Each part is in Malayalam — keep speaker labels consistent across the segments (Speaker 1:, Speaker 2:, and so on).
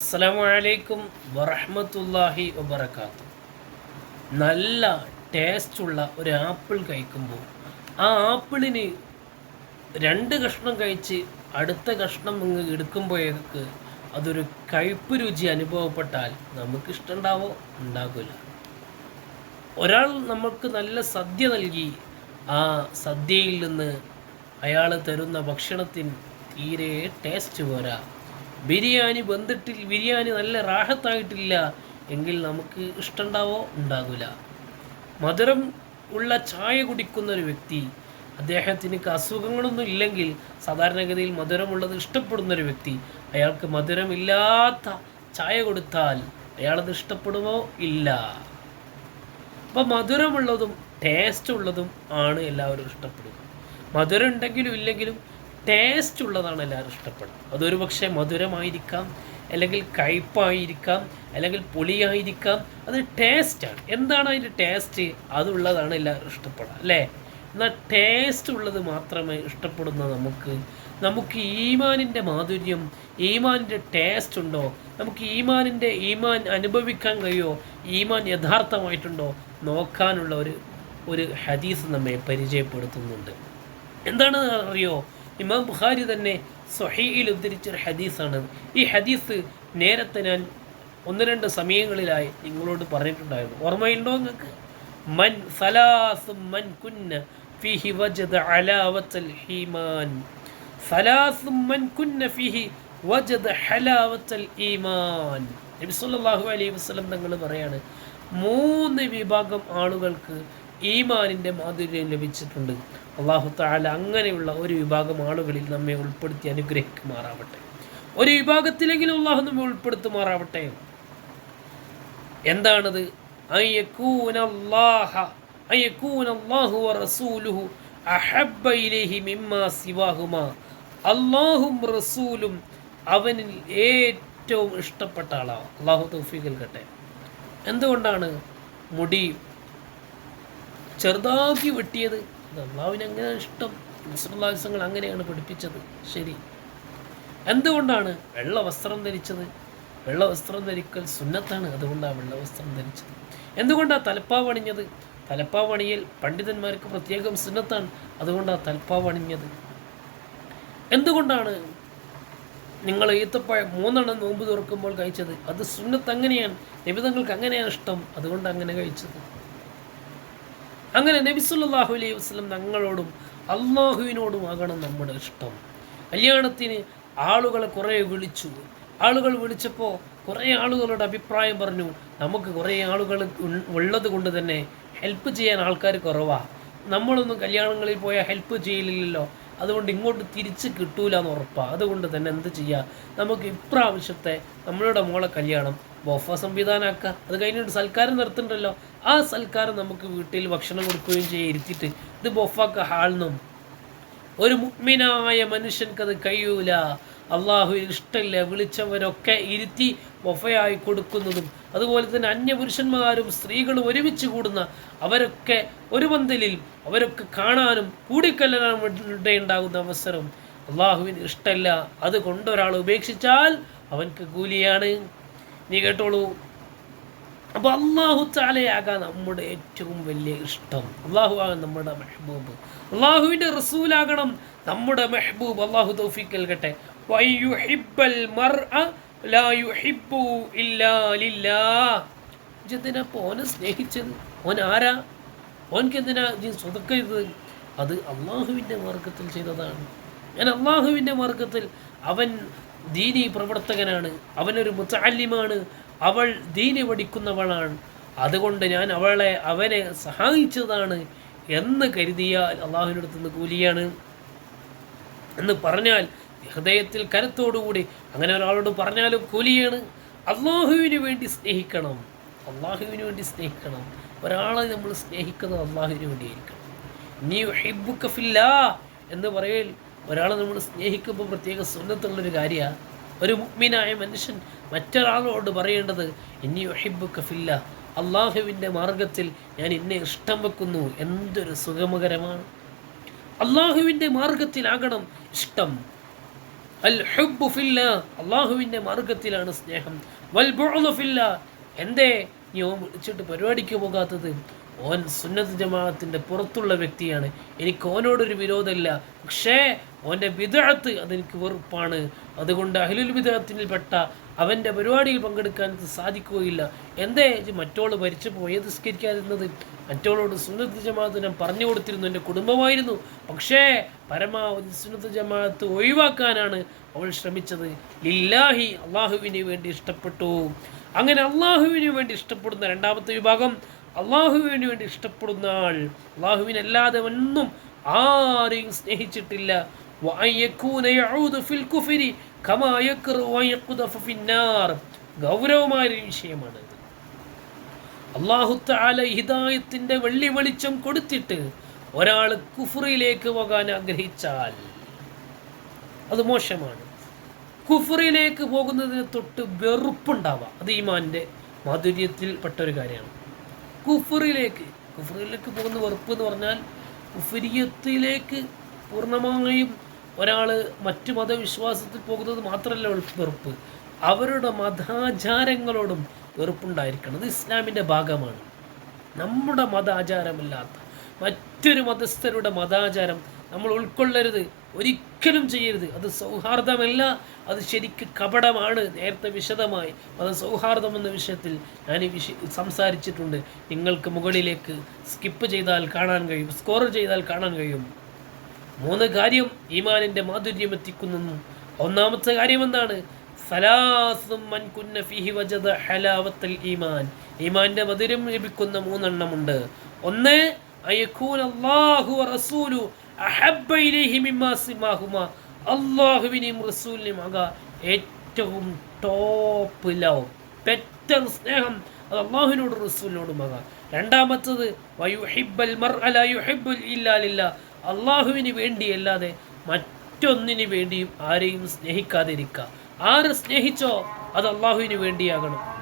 Speaker 1: അസ്സലാമു അലൈക്കും വറഹ്മത്തുള്ളാഹി വബറകാത്തു നല്ല ടേസ്റ്റുള്ള ഒരു ആപ്പിൾ കഴിക്കുമ്പോൾ ആ ആപ്പിളിന് രണ്ട് കഷ്ണം കഴിച്ച് അടുത്ത കഷ്ണം ഇങ്ങ് എടുക്കുമ്പോഴേക്ക് അതൊരു കയ്പ് രുചി അനുഭവപ്പെട്ടാൽ നമുക്ക് ഇഷ്ടമുണ്ടാവോ? ഉണ്ടാകില്ല ഒരാൾ നമുക്ക് നല്ല സദ്യ നൽകി ആ സദ്യയിൽ നിന്ന് അയാൾ തരുന്ന ഭക്ഷണത്തിന് തീരെ ടേസ്റ്റ് പോരാ. ബിരിയാണി വെന്തിട്ടിൽ ബിരിയാണി നല്ല റാഹത്തായിട്ടില്ല എങ്കിൽ നമുക്ക് ഇഷ്ടമുണ്ടാവോ ഉണ്ടാകില്ല മധുരം ഉള്ള ചായ കുടിക്കുന്ന ഒരു വ്യക്തി അദ്ദേഹത്തിന് അസുഖങ്ങളൊന്നും ഇല്ലെങ്കിൽ സാധാരണഗതിയിൽ മധുരമുള്ളത് ഇഷ്ടപ്പെടുന്ന ഒരു വ്യക്തി അയാൾക്ക് മധുരമില്ലാത്ത ചായ കൊടുത്താൽ അയാളത് ഇഷ്ടപ്പെടുമോ? ഇല്ല. അപ്പോൾ മധുരമുള്ളതും ടേസ്റ്റ് ഉള്ളതും ആണ് എല്ലാവരും ഇഷ്ടപ്പെടുക. മധുരം ഉണ്ടെങ്കിലും ഇല്ലെങ്കിലും ടേസ്റ്റ് ഉള്ളതാണ് എല്ലാവരും ഇഷ്ടപ്പെടുന്നത്. അതൊരു പക്ഷേ മധുരമായിരിക്കാം അല്ലെങ്കിൽ കയ്പായിരിക്കാം അല്ലെങ്കിൽ പുളിയായിരിക്കാം അത് ടേസ്റ്റാണ് എന്താണ് അതിന്റെ ടേസ്റ്റ് അതുള്ളതാണ് എല്ലാവരും ഇഷ്ടപ്പെടുക അല്ലേ? എന്നാൽ ടേസ്റ്റ് ഉള്ളത് മാത്രമേ ഇഷ്ടപ്പെടുന്ന നമുക്ക് നമുക്ക് ഈമാനിന്റെ മാധുര്യം ഈമാനിന്റെ ടേസ്റ്റ് ഉണ്ടോ? നമുക്ക് ഈമാനിന്റെ ഈമാൻ അനുഭവിക്കാൻ കഴിയുമോ? ഈമാൻ യഥാർത്ഥമായിട്ടുണ്ടോ? നോക്കാനുള്ള ഒരു ഒരു ഹദീസ് നമ്മെ പരിചയപ്പെടുത്തുന്നുണ്ട്. എന്താണ് അറിയോ? ഇമാം ബുഖാരി തന്നെ സൊഹീയിൽ ഉദ്ധരിച്ചൊരു ഹദീസാണ് ഈ ഹദീസ് നേരത്തെ ഞാൻ ഒന്ന് രണ്ട് സമയങ്ങളിലായി നിങ്ങളോട് പറഞ്ഞിട്ടുണ്ടായിരുന്നു. ഓർമ്മയുണ്ടോ നിങ്ങൾക്ക്? മൻ സലാസും മൻ കുന്ന ഫിഹി വജദ അലാവത്തൽ ഹീമാൻ. സലാസും മൻ കുന്ന ഫിഹി വജദ ഹലാവത്തൽ ഈമാൻ നബി സല്ലല്ലാഹു അലൈഹി വസല്ലം തങ്ങൾ പറയാണ് മൂന്ന് വിഭാഗം ആളുകൾക്ക് ഈമാനിന്റെ മാധുര്യം ലഭിച്ചിട്ടുണ്ട്. അള്ളാഹു താല അങ്ങനെയുള്ള ഒരു വിഭാഗം ആളുകളിൽ നമ്മെ ഉൾപ്പെടുത്തി അനുഗ്രഹിക്കുമാറാവട്ടെ. ഒരു വിഭാഗത്തിലെങ്കിലും അള്ളാഹു നമ്മെ ഉൾപ്പെടുത്തുമാറാവട്ടെ. എന്താണത്? അള്ളാഹും റസൂലും അവനിൽ ഏറ്റവും ഇഷ്ടപ്പെട്ട ആളാണ് അള്ളാഹു തൗഫീഖ് നൽകട്ടെ. എന്തുകൊണ്ടാണ് മുടി ചെറുതാക്കി വെട്ടിയത്. അള്ളാവിന് അങ്ങനെ ഇഷ്ടം. മുസ്ലിംങ്ങൾ അങ്ങനെയാണ് പഠിപ്പിച്ചത്. ശരി. എന്തുകൊണ്ടാണ് വെള്ള വസ്ത്രം ധരിച്ചത്? വെള്ള വസ്ത്രം ധരിക്കൽ സുന്നത്താണ്. അതുകൊണ്ടാണ് വെള്ള വസ്ത്രം ധരിച്ചത്. എന്തുകൊണ്ടാണ് തലപ്പാവ് അണിഞ്ഞത്? തലപ്പാവ് അണിയൽ പണ്ഡിതന്മാർക്ക് പ്രത്യേകം സുന്നത്താണ്. അതുകൊണ്ടാണ് തലപ്പാവ് അണിഞ്ഞത്. എന്തുകൊണ്ടാണ് നിങ്ങൾ ഈത്തപ്പഴം മൂന്നെണ്ണം നോമ്പ് തുറക്കുമ്പോൾ കഴിച്ചത്? അത് സുന്നത്ത് അങ്ങനെയാണ് നിബിതങ്ങൾക്ക് അങ്ങനെയാണ് ഇഷ്ടം. അതുകൊണ്ട് അങ്ങനെ കഴിച്ചത്. അങ്ങനെ നബിസുല്ലാഹു അലൈഹി വസ്ലം തങ്ങളോടും അള്ളാഹുവിനോടുമാകണം നമ്മുടെ ഇഷ്ടം. കല്യാണത്തിന് ആളുകളെ കുറേ വിളിച്ചു. ആളുകൾ വിളിച്ചപ്പോൾ കുറേ ആളുകളുടെ അഭിപ്രായം പറഞ്ഞു. നമുക്ക് കുറേ ആളുകൾ ഉള്ളത് കൊണ്ട് തന്നെ ഹെൽപ്പ് ചെയ്യാൻ ആൾക്കാർ കുറവാണ് നമ്മളൊന്നും കല്യാണങ്ങളിൽ പോയാൽ ഹെൽപ്പ് ചെയ്യില്ലല്ലോ അതുകൊണ്ട് ഇങ്ങോട്ട് തിരിച്ച് കിട്ടൂല എന്ന് ഉറപ്പാണ് അതുകൊണ്ട് തന്നെ എന്ത് ചെയ്യുക നമുക്ക് ഇപ്രാവശ്യത്തെ നമ്മളുടെ മോളെ കല്യാണം ബൊഫ സംവിധാനമാക്കുക അത് കഴിഞ്ഞിട്ട് സൽക്കാരം നിർത്തുന്നുണ്ടല്ലോ. ആ സൽക്കാരം നമുക്ക് വീട്ടിൽ ഭക്ഷണം കൊടുക്കുകയും ചെയ്യുക ഇരുത്തിയിട്ട് ഇത് ബൊഫാക്ക ഹാളിനും ഒരു മുഗ്മിനായ മനുഷ്യൻക്കത് കഴിയൂല. അള്ളാഹുവിന് ഇഷ്ടമില്ല വിളിച്ചവരൊക്കെ ഇരുത്തി വഫയായി കൊടുക്കുന്നതും. അതുപോലെ തന്നെ അന്യപുരുഷന്മാരും സ്ത്രീകളും ഒരുമിച്ച് കൂടുന്ന അവരൊക്കെ ഒരു പന്തലിൽ അവരൊക്കെ കാണാനും കൂടിക്കല്ലാനും ഇടയുണ്ടാകുന്ന അവസരം. അള്ളാഹുവിന് ഇഷ്ടമല്ല. അത് കൊണ്ടൊരാൾ ഉപേക്ഷിച്ചാൽ അവൻക്ക് കൂലിയാണ്. നീ കേട്ടോളൂ. അപ്പോൾ അള്ളാഹു താലയാകാൻ നമ്മുടെ ഏറ്റവും വലിയ ഇഷ്ടം. അള്ളാഹു ആകാൻ നമ്മുടെ മെഹബൂബ്. അള്ളാഹുവിന്റെ റസൂലാകണം നമ്മുടെ മെഹബൂബ്. അള്ളാഹു തൗഫീഖ് നൽകട്ടെ. ഓനെ സ്നേഹിച്ചത്? ഓൻ ആരാ? ഓൻക്ക് എന്തിനാ നീ സ്വതക്കരുത് അത് അള്ളാഹുവിന്റെ മാർഗത്തിൽ ചെയ്തതാണ്. ഞാൻ അള്ളാഹുവിന്റെ മാർഗത്തിൽ അവൻ ദീനി പ്രവർത്തകനാണ്. അവനൊരു മുത്തല്ലിമാണ് അവൾ ദീനി പഠിക്കുന്നവളാണ്. അതുകൊണ്ട് ഞാൻ അവളെ അവനെ സഹായിച്ചതാണ് എന്ന് കരുതിയാൽ അള്ളാഹുവിനടുത്ത് നിന്ന് കൂലിയാണ്. എന്ന് പറഞ്ഞാൽ ഹൃദയത്തിൽ കരുത്തോടുകൂടി അങ്ങനെ ഒരാളോട് പറഞ്ഞാലും കൂലിയാണ്. അള്ളാഹുവിന് വേണ്ടി സ്നേഹിക്കണം. അള്ളാഹുവിന് വേണ്ടി സ്നേഹിക്കണം. ഒരാളെ നമ്മൾ സ്നേഹിക്കുന്നത് അള്ളാഹുവിന് വേണ്ടിയായിരിക്കണം. നീ ഹിബുക്കഫില്ല എന്ന് പറയൽ ഒരാളെ നമ്മൾ സ്നേഹിക്കുമ്പോൾ പ്രത്യേക സുന്നത്തുള്ളൊരു കാര്യമാണ്. ഒരു മുഗ്മിനായ മനുഷ്യൻ മറ്റൊരാളോട് പറയേണ്ടത് ഇനി കഫില്ല അള്ളാഹുവിന്റെ മാർഗത്തിൽ ഞാൻ എന്നെ ഇഷ്ടം വെക്കുന്നു. എന്തൊരു സുഖമകരമാണ്. അള്ളാഹുവിന്റെ മാർഗത്തിലാകണം ഇഷ്ടം. അൽ ഹുബ്ബു ഫില്ല അള്ളാഹുവിന്റെ മാർഗത്തിലാണ് സ്നേഹം. വൽ ഫില്ല എന്തേ? നീ വിളിച്ചിട്ട് പരിപാടിക്ക് പോകാത്തത്. ഓൻ സുന്നത്ത് ജമാഅത്തിന്റെ പുറത്തുള്ള വ്യക്തിയാണ്. എനിക്ക് ഓനോടൊരു വിരോധമില്ല. പക്ഷേ ഓന്റെ വിദഗത്ത് അതെനിക്ക് വെറുപ്പാണ്. അതുകൊണ്ട് അഹ്ലുൽ വിദഗ്ധത്തിൽപ്പെട്ട അവന്റെ പരിപാടിയിൽ പങ്കെടുക്കാൻ സാധിക്കുകയില്ല. എന്തേ മറ്റോൾ ഭരിച്ചു പോയി നിസ്കരിക്കാതിരുന്നത്? മറ്റോളോട് സുന്നത്ത് ജമാഅത്ത് ഞാൻ പറഞ്ഞു കൊടുത്തിരുന്നു. എന്റെ കുടുംബമായിരുന്നു. പക്ഷേ പരമാവധി സുന്നത്ത് ജമാഅത്ത് ഒഴിവാക്കാനാണ് അവൾ ശ്രമിച്ചത്. ലില്ലാഹി അള്ളാഹുവിന് വേണ്ടി ഇഷ്ടപ്പെട്ടു. അങ്ങനെ അള്ളാഹുവിന് വേണ്ടി ഇഷ്ടപ്പെടുന്ന രണ്ടാമത്തെ വിഭാഗം അള്ളാഹുവിന് വേണ്ടി ഇഷ്ടപ്പെടുന്ന ആൾ അള്ളാഹുവിനല്ലാതെ ഒന്നും ആരെയും സ്നേഹിച്ചിട്ടില്ല. ഗൗരവമായ ഒരു വിഷയമാണ് അള്ളാഹുത്താല ഹിദായത്തിന്റെ വെള്ളി വെളിച്ചം കൊടുത്തിട്ട് ഒരാൾ കുഫറിലേക്ക് പോകാൻ ആഗ്രഹിച്ചാൽ അത് മോശമാണ്. കുഫറിലേക്ക് പോകുന്നതിന് തൊട്ട് വെറുപ്പുണ്ടാവാം. അത് ഈമാന്റെ മാധുര്യത്തിൽപ്പെട്ട ഒരു കാര്യമാണ്. കുഫറിലേക്ക് കുഫറിലേക്ക് പോകുന്ന വെറുപ്പ് എന്ന് പറഞ്ഞാൽ കുഫരിയത്തിലേക്ക് പൂർണമായും ഒരാൾ മറ്റു മതവിശ്വാസത്തിൽ പോകുന്നത് മാത്രമല്ല വെറുപ്പ്. അവരുടെ മതാചാരങ്ങളോടും വെറുപ്പുണ്ടായിരിക്കണം. അത് ഇസ്ലാമിന്റെ ഭാഗമാണ്. നമ്മുടെ മതാചാരമല്ലാത്ത മറ്റൊരു മതസ്ഥരുടെ മതാചാരം നമ്മൾ ഉൾക്കൊള്ളരുത്. ഒരിക്കലും ചെയ്യരുത്. അത് സൗഹാർദ്ദമല്ല അത് ശരിക്ക് കപടമാണ് നേരത്തെ വിശദമായി. അത് സൗഹാർദ്ദം എന്ന വിഷയത്തിൽ ഞാൻ ഈ വിഷ സംസാരിച്ചിട്ടുണ്ട്. നിങ്ങൾക്ക് മുകളിലേക്ക് സ്കിപ്പ് ചെയ്താൽ കാണാൻ കഴിയും സ്കോർ ചെയ്താൽ കാണാൻ കഴിയും. മൂന്ന് കാര്യം ഈമാനിന്റെ മാധുര്യം എത്തിക്കുന്നു. ഒന്നാമത്തെ കാര്യം എന്താണ്? ഈമാന്റെ മധുരം ലഭിക്കുന്ന മൂന്നെണ്ണമുണ്ട്. ഒന്ന് അയക്കൂൻ അള്ളാഹു അല്ലാഹുവിനെയും റസൂലിനെയും ആക ഏറ്റവും ടോപ്പ് ലവ് പെറ്റർ സ്നേഹം അത് അള്ളാഹുവിനോട് രണ്ടാമത്തത് യുഹിബ്ബുൽ ഇല്ലാ ലില്ലാ. അള്ളാഹുവിന് വേണ്ടിയല്ലാതെ മറ്റൊന്നിന് വേണ്ടിയും ആരെയും സ്നേഹിക്കാതിരിക്കുക. ആര് സ്നേഹിച്ചോ അത് അള്ളാഹുവിന് വേണ്ടിയാകണം.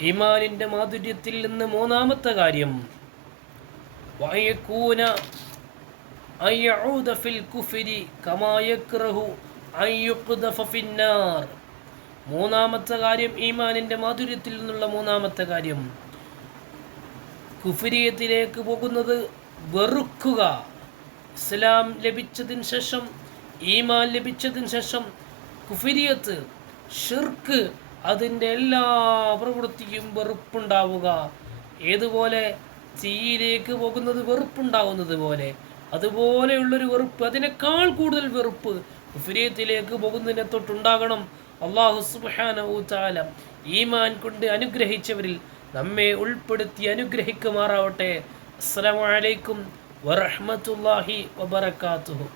Speaker 1: ഈമാനിന്റെ മാധുര്യത്തിൽ നിന്ന് മൂന്നാമത്തെ കാര്യം വയക്കൂന മൂന്നാമത്തെ കാര്യം ഈമാനിന്റെ മാധുര്യത്തിൽ നിന്നുള്ള മൂന്നാമത്തെ കാര്യം. കുഫിരിയത്തിലേക്ക് പോകുന്നത് വെറുക്കുക. ഇസ്ലാം ലഭിച്ചതിന് ശേഷം ഈമാൻ ലഭിച്ചതിന് ശേഷം കുഫിരിയത്ത് ഷിർക്ക് അതിന്റെ എല്ലാ പ്രവൃത്തിയും വെറുപ്പുണ്ടാവുക. ഏതുപോലെ തീയിലേക്ക് പോകുന്നത് വെറുപ്പുണ്ടാവുന്നത് പോലെ. അതുപോലെയുള്ളൊരു വെറുപ്പ് അതിനേക്കാൾ കൂടുതൽ വെറുപ്പ് കുഫിരിയത്തിലേക്ക് പോകുന്നതിനെ തൊട്ടുണ്ടാകണം. അള്ളാഹു സുബ്ഹാനഹു തആല ഈമാൻ കൊണ്ട് അനുഗ്രഹിച്ചവരിൽ നമ്മെ ഉൾപ്പെടുത്തി അനുഗ്രഹിക്കുമാറാവട്ടെ. അസ്സലാമു അലൈക്കും വറഹ്മത്തുള്ളാഹി വബറകാതുഹു.